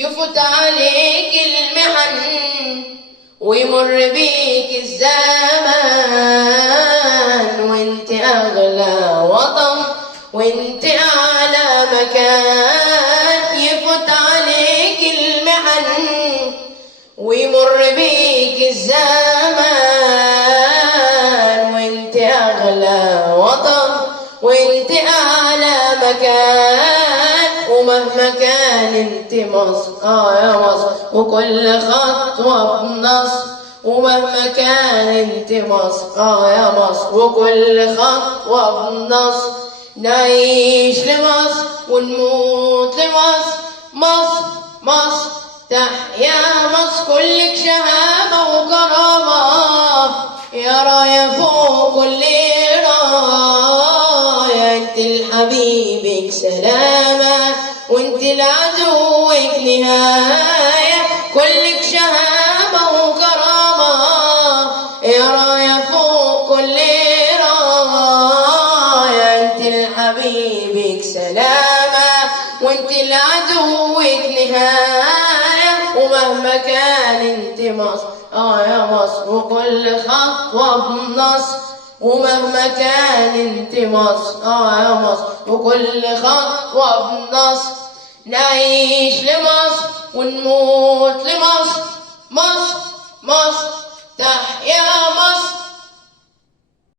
يفوت عليك المحن ويمر بيك الزمان، وانت اغلى وطن وانت اعلى مكان. يفوت عليك المحن ويمر بيك الزمان، وانت اغلى وطن وانت اعلى مكان. ومهما كان انت مصر يا مصر وكل خطوة بنصر. ومهما كان انت مصر يا مصر وكل خطوة بنصر. نعيش لمصر ونموت لمصر. مصر مصر تحيا مصر. كلك شهامة وكرامة يا راية فوق كل راية. انت لحبيبك سلامة وانت لعدوك نهاية. كلك شهامة وكرامة يا راية فوق كل راية. انت لحبيبك سلامة وانت لعدوك نهاية. ومهما كان انت مصر يا مصر وكل خطوة بنصر. ومهما كان انت مصر يا مصر وكل خطوة بنصر. نعيش لمصر ونموت لمصر. مصر مصر تحيا